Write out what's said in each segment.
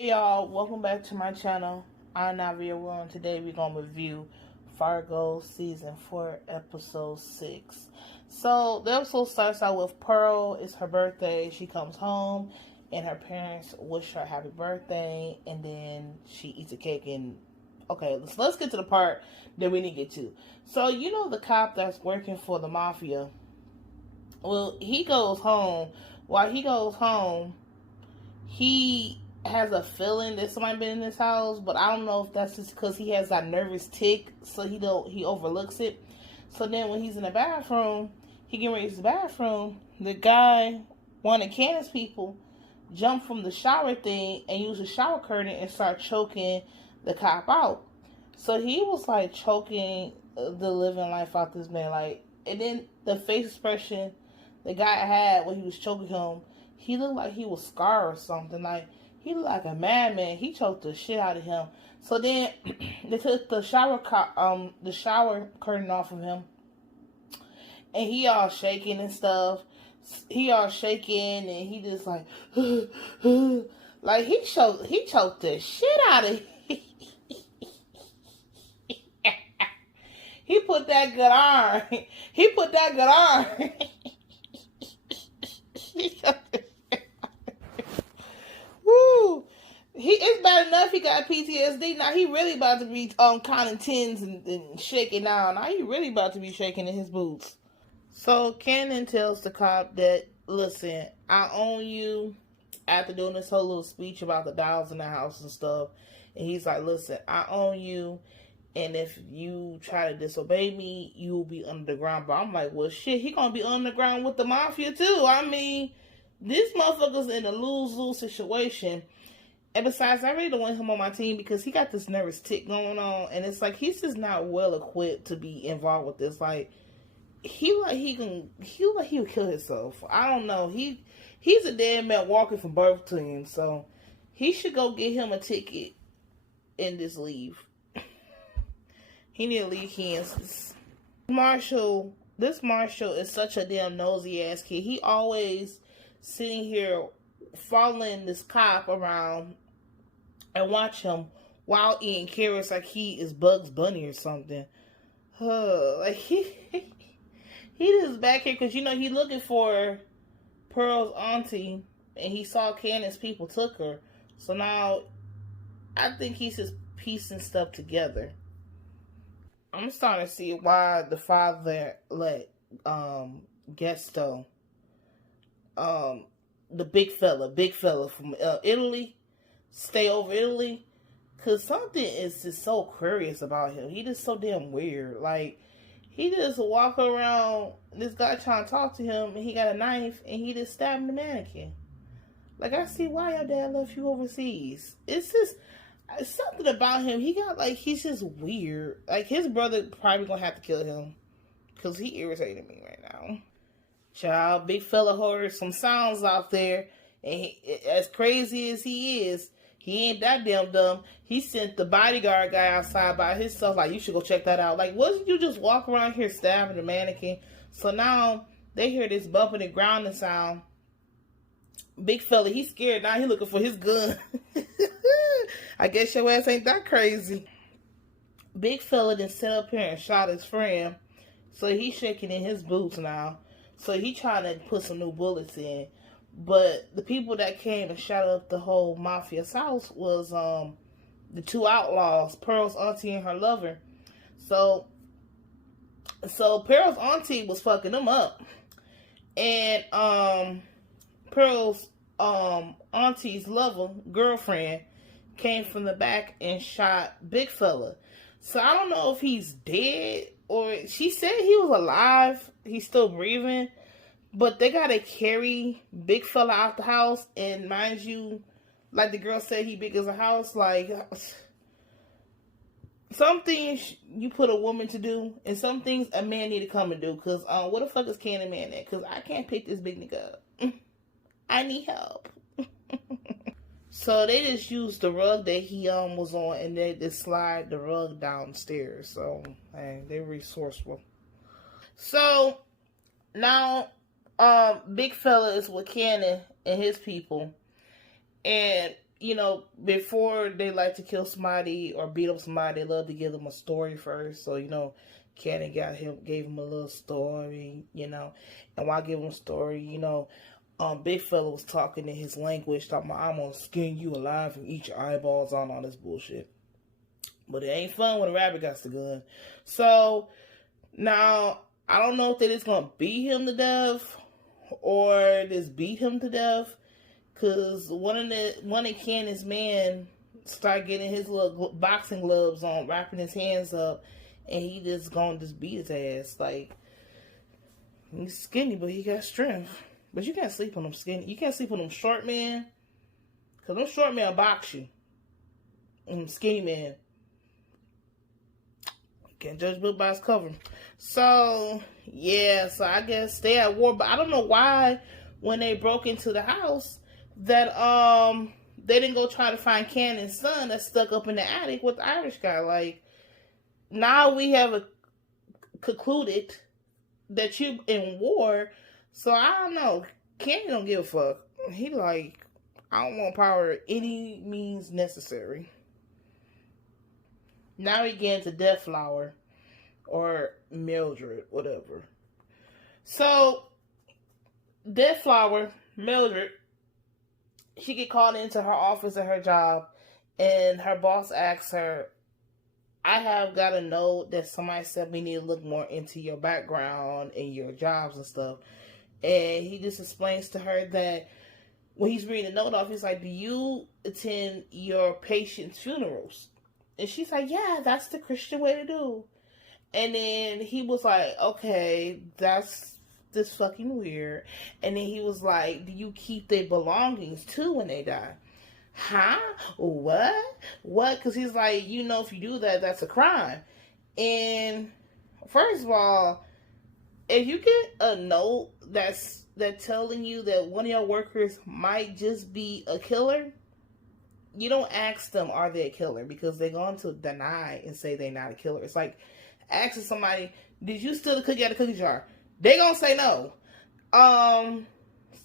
Hey y'all, welcome back to my channel. I'm inaviaworld. Today we're gonna review Fargo season 4, episode 6. So the episode starts out with Pearl. It's her birthday. She comes home and her parents wish her happy birthday, and then she eats a cake. And okay, let's get to the part that we need to get to. So you know the cop that's working for the mafia. Well, he goes home. While he goes home, he has a feeling that somebody been in his house, but I don't know if that's just because he has that nervous tick, so he overlooks it. So then when he's in the bathroom, he can raise the bathroom. The guy, one of Candace's people, jumped from the shower thing and used a shower curtain and start choking the cop out. So he was like choking the living life out this man, like, and then the face expression the guy had when he was choking him, he looked like he was scarred or something. Like, he looked like a madman. He choked the shit out of him. So then they took the shower curtain off of him, and he all shaking and stuff. He all shaking, and he just like, like he choked the shit out of him. He put that good arm. He put that good arm. Woo! It's bad enough he got PTSD. Now he really about to be counting tens and shaking now. Now he really about to be shaking in his boots. So Cannon tells the cop that, listen, I own you, after doing this whole little speech about the dolls in the house and stuff. And he's like, listen, I own you, and if you try to disobey me, you will be under the ground. But I'm like, well, shit, he gonna be underground with the mafia too. I mean, this motherfucker's in a lose-lose situation. And besides, I really don't want him on my team because he got this nervous tick going on, and it's like he's just not well equipped to be involved with this. Like, he would kill himself. I don't know. He's a dead man walking from birth to him, so he should go get him a ticket and just leave. He need to leave Kansas. This Marshall is such a damn nosy ass kid. He always sitting here following this cop around and watch him while eating carrots like he is Bugs Bunny or something. Like he just back here because, you know, he looking for Pearl's auntie, and he saw Candace's people took her. So now I think he's just piecing stuff together. I'm starting to see why the father let Gesto, the big fella from Italy, stay over Italy, cause something is just so curious about him. He just so damn weird. Like, he just walk around, this guy trying to talk to him, and he got a knife, and he just stabbed the mannequin. Like, I see why your dad left you overseas. It's just something about him. He's just weird. Like, his brother probably gonna have to kill him, cause he irritated me right now. Child, big fella heard some sounds out there, and as crazy as he is, he ain't that damn dumb. He sent the bodyguard guy outside by himself, like, you should go check that out. Like, wasn't you just walk around here stabbing the mannequin? So now they hear this bumping and grounding sound. Big fella, he's scared now. He looking for his gun. I guess your ass ain't that crazy. Big fella then sat up here and shot his friend, so he's shaking in his boots now. So he trying to put some new bullets in. But the people that came and shot up the whole mafia's house was the two outlaws, Pearl's auntie and her lover. So Pearl's auntie was fucking them up. And Pearl's auntie's lover, girlfriend, came from the back and shot big fella. So I don't know if he's dead, or she said he was alive. He's still breathing. But they gotta carry big fella out the house. And mind you, like the girl said, he big as a house. Like, some things you put a woman to do, and some things a man need to come and do. Because what the fuck is Cannon Man at? Because I can't pick this big nigga up. I need help. So they just used the rug that he was on, and they just slide the rug downstairs. So, hey, they're resourceful. So now big fella is with Cannon and his people, and before they like to kill somebody or beat up somebody, they love to give them a story first. So, Cannon gave him a little story, and while giving him a story, Big Fella was talking in his language, talking about, I'm gonna skin you alive and eat your eyeballs on all this bullshit. But it ain't fun when a rabbit got the gun. So, now, I don't know if they just gonna beat him to death or just beat him to death. Because one of Cannon's men started getting his little boxing gloves on, wrapping his hands up, and he just gonna beat his ass. Like, he's skinny, but he got strength. But you can't sleep on them skinny. You can't sleep on them short men. Because them short men will box you. And them skinny men. Can't judge a book by its cover. So, yeah. So, I guess they at war. But I don't know why, when they broke into the house, that they didn't go try to find Cannon's son that's stuck up in the attic with the Irish guy. Like, now we have concluded that you in war. So I don't know. Cannon don't give a fuck. He like, I don't want power any means necessary. Now he getting to Death Flower or Mildred, whatever. So Death Flower, Mildred, she get called into her office at her job, and her boss asks her, I have got a note that somebody said we need to look more into your background and your jobs and stuff. And he just explains to her that when he's reading the note off, he's like, do you attend your patients' funerals? And she's like, yeah, that's the Christian way to do. And then he was like, okay, that's this fucking weird. And then he was like, do you keep their belongings too when they die? Huh? What? Because he's like, if you do that, that's a crime. And first of all, if you get a note that's telling you that one of your workers might just be a killer, you don't ask them, are they a killer? Because they're going to deny and say they're not a killer. It's like asking somebody, did you steal the cookie out of the cookie jar? They gonna say no.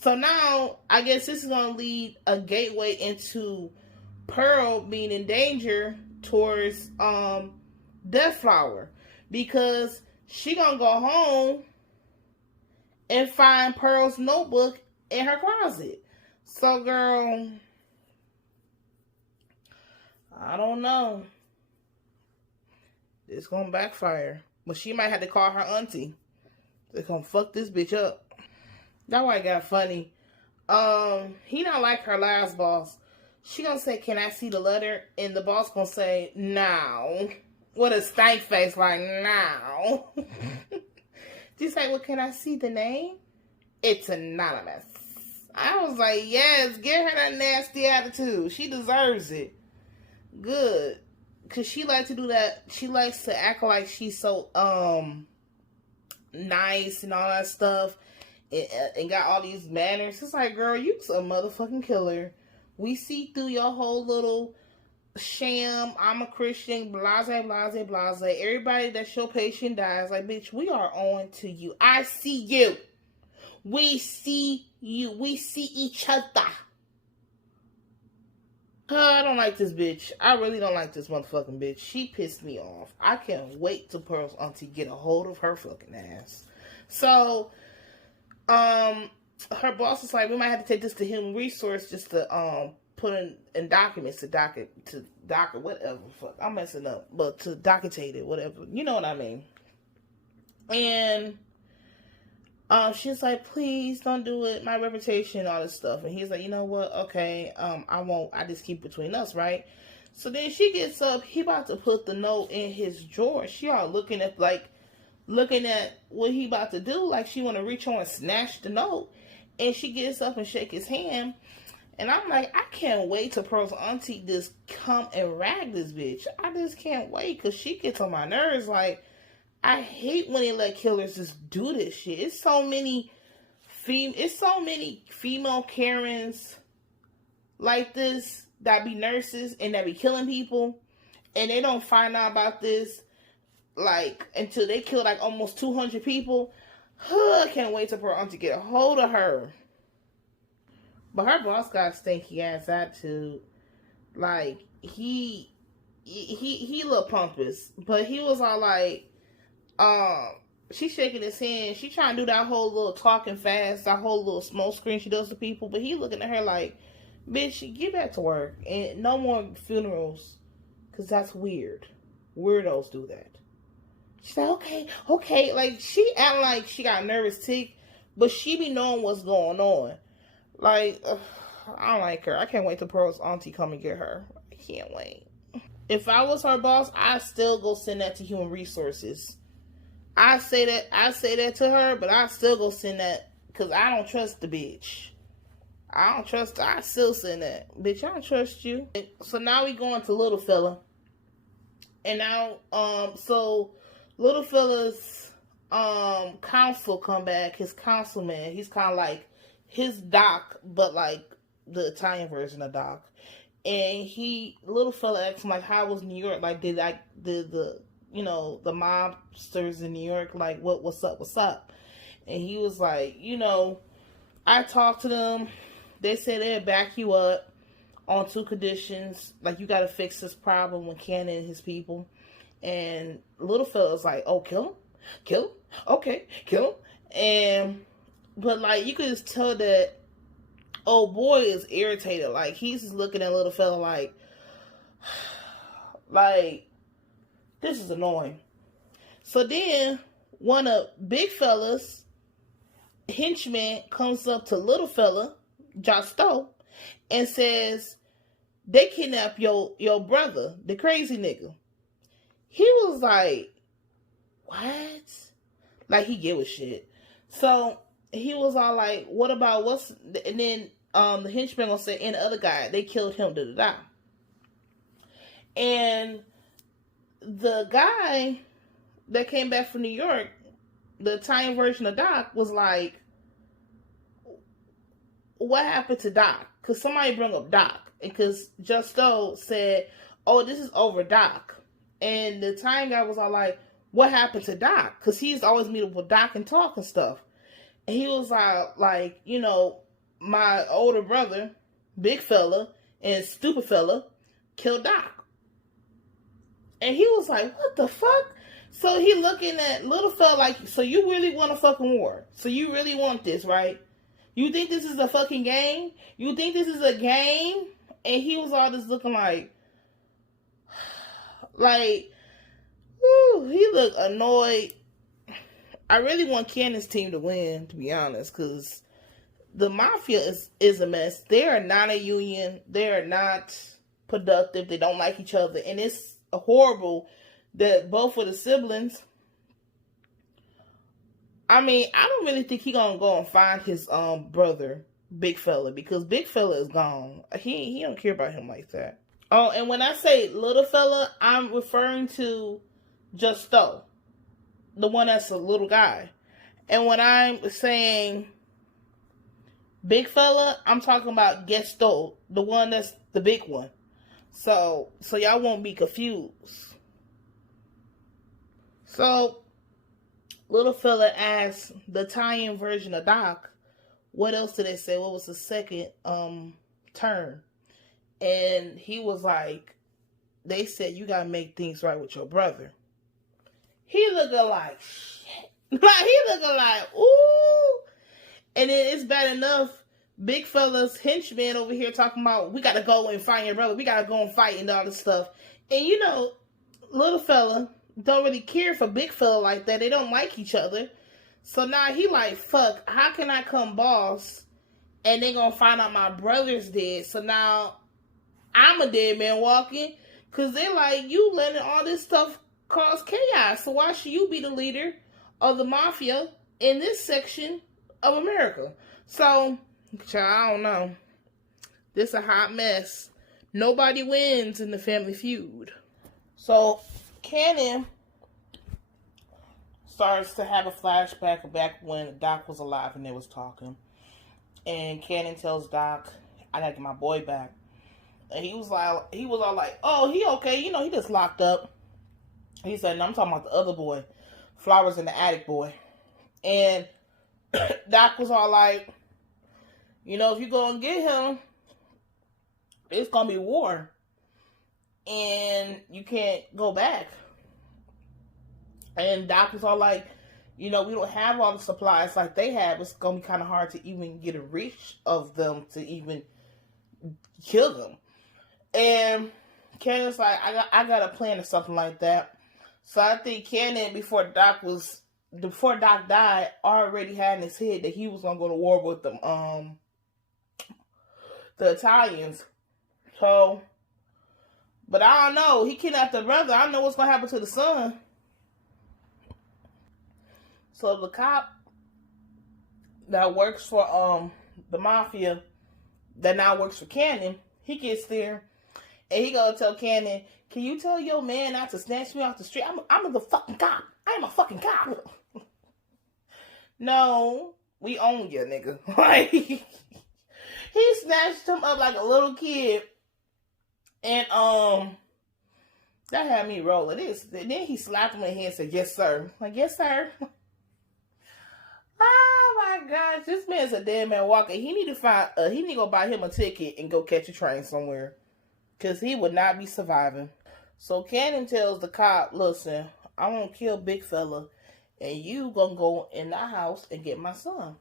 So now, I guess this is gonna lead a gateway into Pearl being in danger towards Death Flower. Because she gonna go home and find Pearl's notebook in her closet. So, girl, I don't know. It's gonna backfire. But she might have to call her auntie. They're gonna fuck this bitch up. That why it got funny. He don't like her last boss. She gonna say, can I see the letter? And the boss gonna say, no. With a stank face, like, no. She's like, well, can I see the name? It's anonymous. I was like, yes, give her that nasty attitude. She deserves it. Good. Because she likes to do that. She likes to act like she's so, nice and all that stuff. And got all these manners. It's like, girl, you's a motherfucking killer. We see through your whole little sham, I'm a Christian, blase, blase, blase. Everybody that's your patient dies. Like, bitch, we are on to you. I see you. We see you. We see each other. I don't like this bitch. I really don't like this motherfucking bitch. She pissed me off. I can't wait till Pearl's auntie get a hold of her fucking ass. So, her boss is like, we might have to take this to human resource just to put in documents to docket whatever. Fuck, I'm messing up, but to documentate it, whatever. You know what I mean? And she's like, please don't do it. My reputation, all this stuff. And he's like, you know what? Okay, I won't. I just keep between us, right? So then she gets up. He about to put the note in his drawer. She all looking at what he about to do, like she want to reach on and snatch the note. And she gets up and shake his hand. And I'm like, I can't wait till Pearl's auntie just come and rag this bitch. I just can't wait, because she gets on my nerves. Like, I hate when they let killers just do this shit. It's so many female Karens like this that be nurses and that be killing people. And they don't find out about this like until they kill like almost 200 people. I can't wait till Pearl auntie get a hold of her. But her boss got a stinky ass attitude. Like, he a little pompous, but he was all like, she's shaking his hand. She trying to do that whole little talking fast, that whole little smoke screen she does to people. But he looking at her like, bitch, get back to work and no more funerals, cause that's weird. Weirdos do that. She said, okay. Like, she act like she got a nervous tick, but she be knowing what's going on. Like, I don't like her. I can't wait till Pearl's auntie come and get her. I can't wait. If I was her boss, I'd still go send that to human resources. I say that to her, but I still go send that because I don't trust the bitch. I don't trust her. I still send that. Bitch, I don't trust you. So now we going to little fella. And now, so little fella's counsel come back, his councilman. He's kind of like his doc, but like the Italian version of doc. And little fella asked him like, how was New York? Like, did the you know, the mobsters in New York, like, what's up? And he was like, you know, I talked to them. They said they'd back you up on 2 conditions. Like, you got to fix this problem with Cannon and his people. And little fella's like, oh, kill him? Okay, kill him. But, like, you could just tell that old boy is irritated. Like, he's just looking at little fella like, this is annoying. So then, one of big fella's henchmen comes up to little fella, Josto, and says, they kidnapped your brother, the crazy nigga. He was like, what? Like, he give a shit. So, he was all like, what about and then, the henchman gonna say, and the other guy, they killed him, da-da-da. And the guy that came back from New York, the Italian version of Doc, was like, what happened to Doc? Because somebody brought up Doc. And because Justo said, oh, this is over Doc. And the Italian guy was all like, what happened to Doc? Because he's always meet up with Doc and talk and stuff. And he was like, you know, my older brother, big fella, and stupid fella, killed Doc. And he was like, what the fuck? So he looking at little fella like, so you really want a fucking war? So you really want this, right? You think this is a fucking game? You think this is a game? And he was all just looking like, whew, he looked annoyed. I really want Cannon's team to win, to be honest, because the mafia is a mess. They are not a union. They are not productive. They don't like each other. And it's horrible that both of the siblings, I mean, I don't really think he gonna go and find his brother, big fella, because big fella is gone. He don't care about him like that. Oh, and when I say little fella, I'm referring to Justo, the one that's a little guy. And when I'm saying big fella, I'm talking about Gesto, the one that's the big one. So y'all won't be confused. So, little fella asked the Italian version of Doc, what else did they say? What was the second term? And he was like, they said you gotta make things right with your brother. He looking like shit. Like, he looking like, ooh. And then it's bad enough, big fella's henchman over here talking about, we gotta go and find your brother. We gotta go and fight and all this stuff. And you know, little fella don't really care for big fella like that. They don't like each other. So now he like, fuck, how can I come boss and they gonna find out my brother's dead? So now I'm a dead man walking, because they're like, you letting all this stuff cause chaos. So why should you be the leader of the mafia in this section of America? So, I don't know. This a hot mess. Nobody wins in the Family Feud. So, Cannon starts to have a flashback of back when Doc was alive and they was talking. And Cannon tells Doc, I gotta get my boy back. And he was all like, oh, he okay. You know, he just locked up. He said, no, I'm talking about the other boy. Flowers in the Attic boy. And Doc was all like, you know, if you go and get him, it's going to be war. and you can't go back. And doctors are like, we don't have all the supplies like they have. It's going to be kind of hard to even get a reach of them to even kill them. And Cannon's like, I got a plan or something like that. So I think Cannon, before Doc died, already had in his head that he was going to go to war with them, the Italians. So, but I don't know. He kidnapped the brother. I don't know what's going to happen to the son. So the cop that works for the mafia, that now works for Cannon, he gets there and he gonna tell Cannon, "Can you tell your man not to snatch me off the street? I'm the fucking cop. I am a fucking cop." No, we own you, nigga. Like, he snatched him up like a little kid, and that had me rolling. Then he slapped him in the head and said, "Yes, sir." Like, "Yes, sir." Oh my gosh, this man's a dead man walking. He need to go buy him a ticket and go catch a train somewhere, cause he would not be surviving. So Cannon tells the cop, "Listen, I want to kill big fella, and you gonna go in the house and get my son."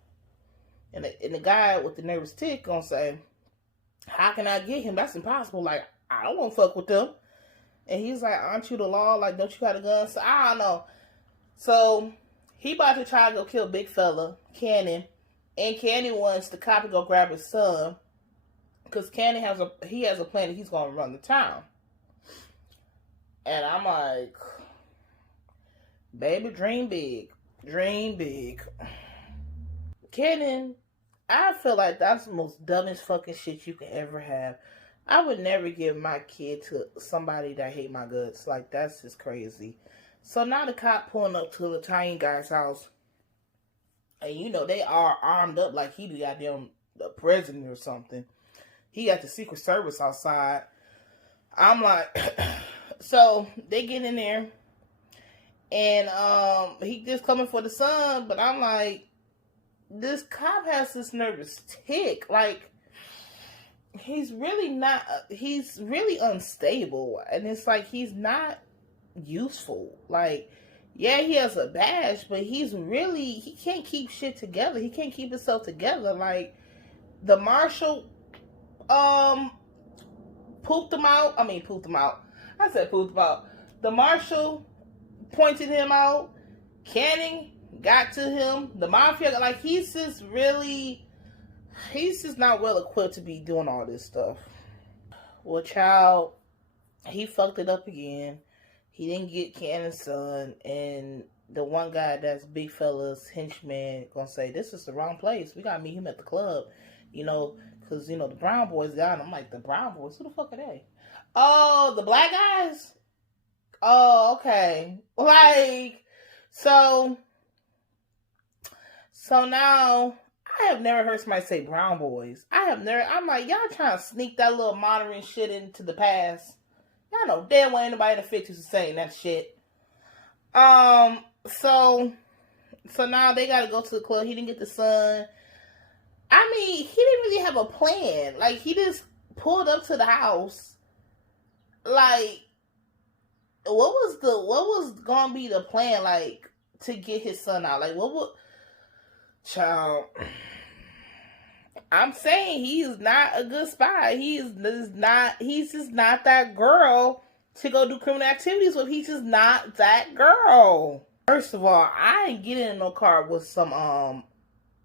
And the guy with the nervous tick gonna say, "How can I get him? That's impossible. Like, I don't want to fuck with them." And he's like, "Aren't you the law? Like, don't you got a gun?" So I don't know. So he about to try to go kill big fella, Cannon, and Cannon wants the cop to go grab his son, because Cannon has a plan that he's gonna run the town. And I'm like, baby, dream big, dream big. Cannon, I feel like that's the most dumbest fucking shit you could ever have. I would never give my kid to somebody that hate my guts. Like, that's just crazy. So now the cop pulling up to the Italian guy's house. And they are armed up like he the goddamn president or something. He got the Secret Service outside. I'm like, so they get in there. And he just coming for the son. But I'm like, this cop has this nervous tick. Like, he's really unstable. And it's like, he's not useful. Like, yeah, he has a badge, but he can't keep shit together. He can't keep himself together. Like, the marshal pooped him out. I said pooped him out. The marshal pointed him out. Canning got to him. The mafia, like, he's just not well equipped to be doing all this stuff. Well, child, he fucked it up again. He didn't get Cannon's son, and the one guy that's big fella's henchman gonna say, "This is the wrong place. We gotta meet him at the club," because the brown boys got him. I'm like, the brown boys? Who the fuck are they? Oh, the black guys? Oh, okay. Like, so now I have never heard somebody say brown boys. I'm like, y'all trying to sneak that little modern shit into the past. I know damn well anybody in the 50s is saying that shit. So now they gotta go to the club. He didn't get the son. I mean, he didn't really have a plan. Like, he just pulled up to the house. Like, what was gonna be the plan, like, to get his son out? Like, child, I'm saying he's not a good spy. He's just not that girl to go do criminal activities with. He's just not that girl. First of all, I ain't getting in no car with some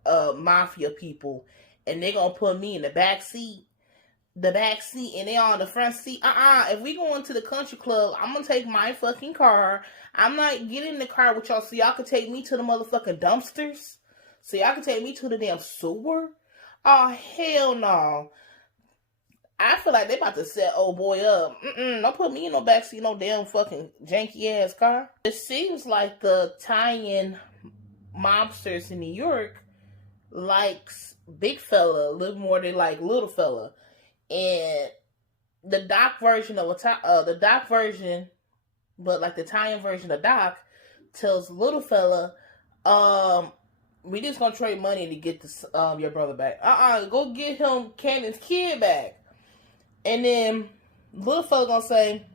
mafia people and they gonna put me in the back seat and they on the front seat. If we go into the country club, I'm gonna take my fucking car. I'm not getting in the car with y'all so y'all can take me to the motherfucking dumpsters. So y'all can take me to the damn sewer. Oh, hell no. I feel like they about to set old boy up. Don't put me in no backseat, no damn fucking janky ass car. It seems like the Italian mobsters in New York likes big fella a little more than like little fella. And the Doc version, but like the Italian version of Doc tells little fella, we just gonna trade money to get this your brother back. Go get him Cannon's kid back. And then little fella gonna say,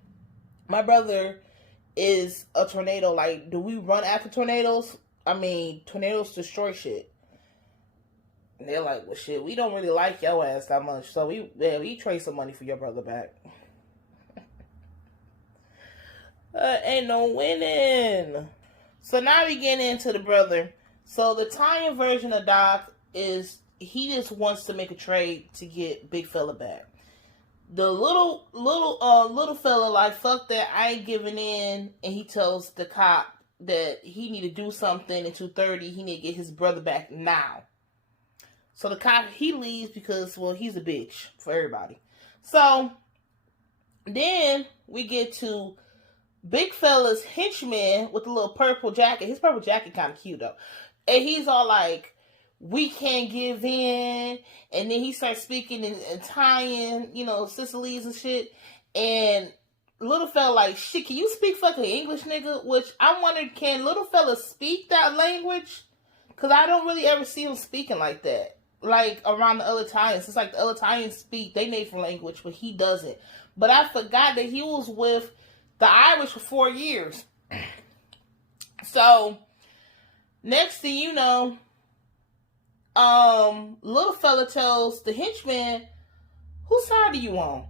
My brother is a tornado. Like, do we run after tornadoes? I mean, tornadoes destroy shit. And they're like, well, shit, we don't really like your ass that much, so we trade some money for your brother back. Ain't no winning. So now we get into the brother. So the Italian version of Doc is he just wants to make a trade to get big fella back. The little fella like, fuck that, I ain't giving in, and he tells the cop that he need to do something in 2:30. He need to get his brother back now. So the cop, he leaves because, well, he's a bitch for everybody. So then we get to big fella's henchman with the little purple jacket. His purple jacket kind of cute though. And he's all like, we can't give in. And then he starts speaking in Italian, Sicilese and shit. And little fella like, shit, can you speak fucking English, nigga? Which I wondered, can little fella speak that language? Because I don't really ever see him speaking like that. Like around the other Italians. It's like the other Italians speak their native language, but he doesn't. But I forgot that he was with the Irish for 4 years. So, next thing you know, little fella tells the henchman, whose side are you on?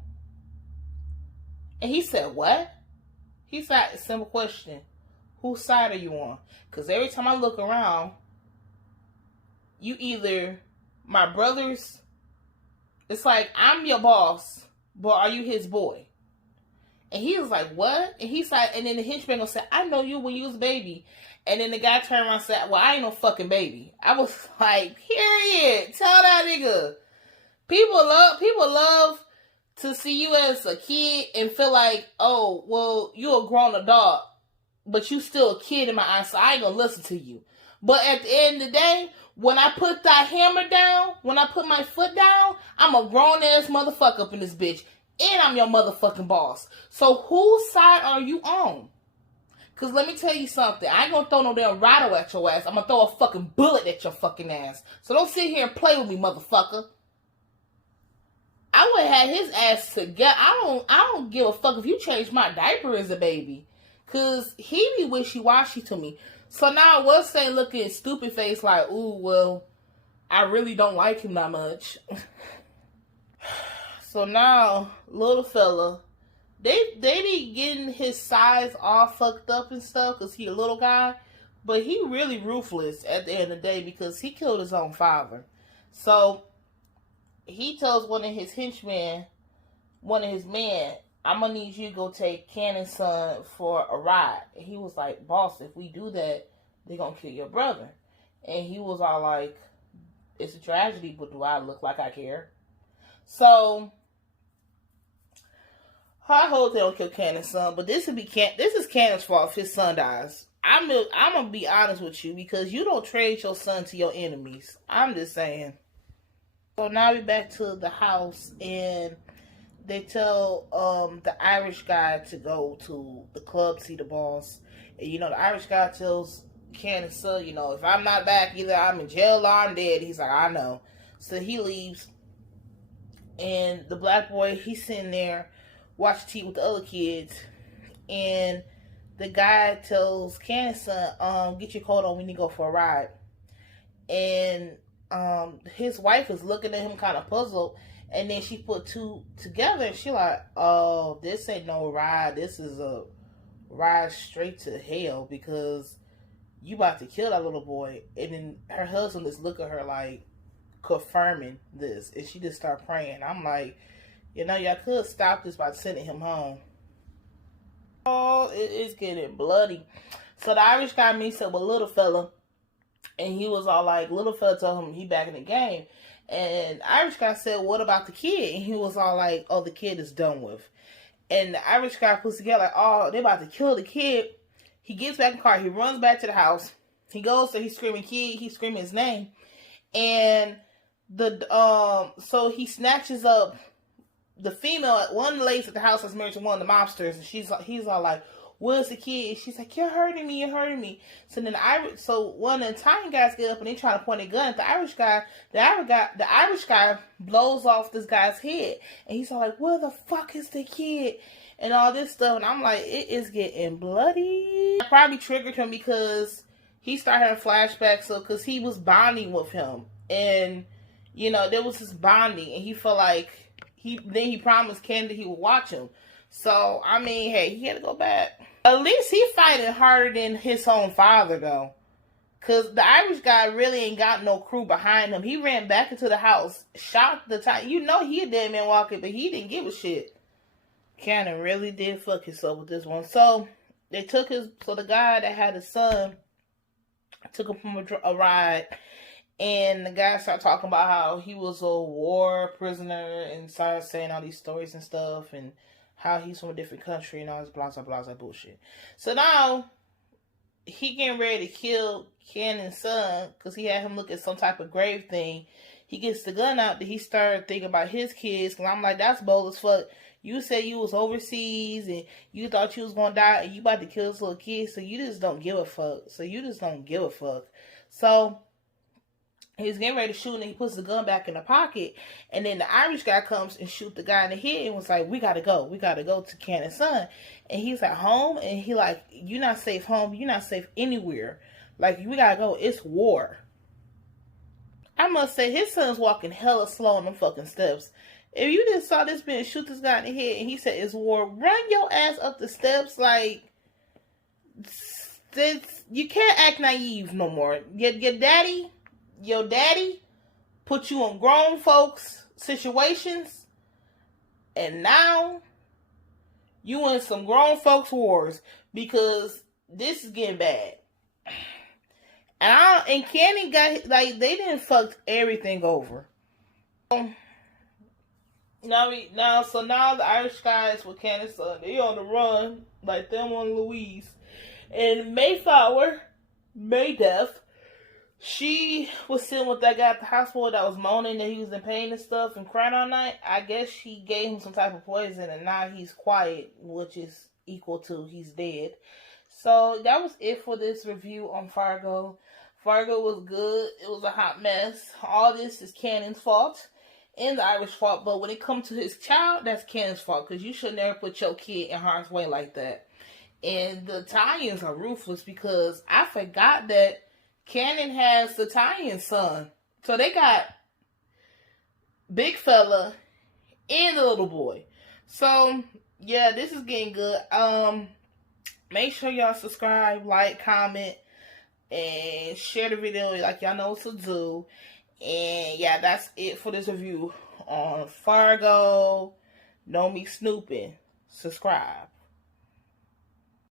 And he said, what? He said, a simple question. Whose side are you on? Because every time I look around, you either my brother's, it's like, I'm your boss, but are you his boy? And he was like, what? And he's like, and then the henchman gonna say, I know you when you was a baby. And then the guy turned around and said, well, I ain't no fucking baby. I was like, period. Tell that nigga. People love to see you as a kid and feel like, oh, well, you a grown adult, but you still a kid in my eyes, so I ain't gonna listen to you. But at the end of the day, when I put that hammer down, when I put my foot down, I'm a grown-ass motherfucker up in this bitch. And I'm your motherfucking boss. So whose side are you on? Because let me tell you something. I ain't going to throw no damn rattle at your ass. I'm going to throw a fucking bullet at your fucking ass. So don't sit here and play with me, motherfucker. I would have had his ass together. I don't give a fuck if you change my diaper as a baby. Because he be wishy-washy to me. So now I was saying, looking stupid face like, ooh, well, I really don't like him that much. So now, little fella, they be getting his size all fucked up and stuff because he a little guy. But he really ruthless at the end of the day because he killed his own father. So he tells one of his henchmen, one of his men, I'm going to need you to go take Cannon's son for a ride. And he was like, boss, if we do that, they're going to kill your brother. And he was all like, it's a tragedy, but do I look like I care? So I hope they don't kill Cannon's son, but this is Cannon's fault if his son dies. I'm gonna be honest with you because you don't trade your son to your enemies. I'm just saying. So now we're back to the house and they tell the Irish guy to go to the club to see the boss. And the Irish guy tells Cannon's son, if I'm not back, either I'm in jail or I'm dead. He's like, I know. So he leaves. And the black boy, he's sitting there watching TV with the other kids. And the guy tells Cannon's son, get your coat on, we need to go for a ride. And his wife is looking at him kind of puzzled. And then she put two together and she like, oh, this ain't no ride. This is a ride straight to hell because you about to kill that little boy. And then her husband just look at her like, confirming this, and she just start praying. I'm like, y'all could stop this by sending him home. Oh, it's getting bloody. So the Irish guy meets up with little fella, and he was all like, little fella told him he back in the game, and the Irish guy said, what about the kid? And he was all like, oh, the kid is done with. And the Irish guy puts together like, oh, they about to kill the kid. He gets back in the car, he runs back to the house, he goes, so he's screaming kid, he's screaming his name, and so he snatches up the female, one of the ladies at the house that's married to one of the mobsters, and he's all like, where's the kid? She's like, you're hurting me, you're hurting me. So then one of the Italian guys get up and they try to point a gun at the Irish guy. The Irish guy blows off this guy's head. And he's all like, where the fuck is the kid? And all this stuff. And I'm like, it is getting bloody. I probably triggered him because he started having flashbacks. So, because he was bonding with him. And, you know, there was this bonding. And he felt like, he promised Ken that he would watch him. So, I mean, hey, he had to go back. At least he fighting harder than his own father, though. Because the Irish guy really ain't got no crew behind him. He ran back into the house, shot the time. You know he a dead man walking, but he didn't give a shit. Cannon really did fuck himself with this one. So, the guy that had his son took him from a ride. And the guy started talking about how he was a war prisoner and started saying all these stories and stuff and how he's from a different country and all this blah, blah, blah, blah bullshit. So now he getting ready to kill Cannon's son because he had him look at some type of grave thing. He gets the gun out that he started thinking about his kids because I'm like, that's bold as fuck. You said you was overseas and you thought you was going to die and you about to kill this little kid, so you just don't give a fuck. So he's getting ready to shoot and he puts the gun back in the pocket. And then the Irish guy comes and shoot the guy in the head and was like, we got to go. We got to go to Cannon's son. And he's at home and he like, you're not safe home. You're not safe anywhere. Like, we got to go. It's war. I must say, his son's walking hella slow on them fucking steps. If you just saw this man shoot this guy in the head and he said it's war, run your ass up the steps like, you can't act naive no more. Your daddy put you in grown folks situations, and now you in some grown folks wars because this is getting bad. And Cannon got, like, they didn't fuck everything over. Now the Irish guys with Cannon's son, they on the run like them on Louise. And Maydef, she was sitting with that guy at the hospital that was moaning that he was in pain and stuff and crying all night. I guess she gave him some type of poison and now he's quiet, which is equal to he's dead. So that was it for this review on Fargo. Fargo was good. It was a hot mess. All this is Cannon's fault and the Irish fault. But when it comes to his child, that's Cannon's fault because you should never put your kid in harm's way like that. And the Italians are ruthless because I forgot that Cannon has the Italian son. So they got big fella and the little boy. So, yeah, this is getting good. Make sure y'all subscribe, like, comment, and share the video like y'all know what to do. And, yeah, that's it for this review on Fargo. Know me snooping. Subscribe.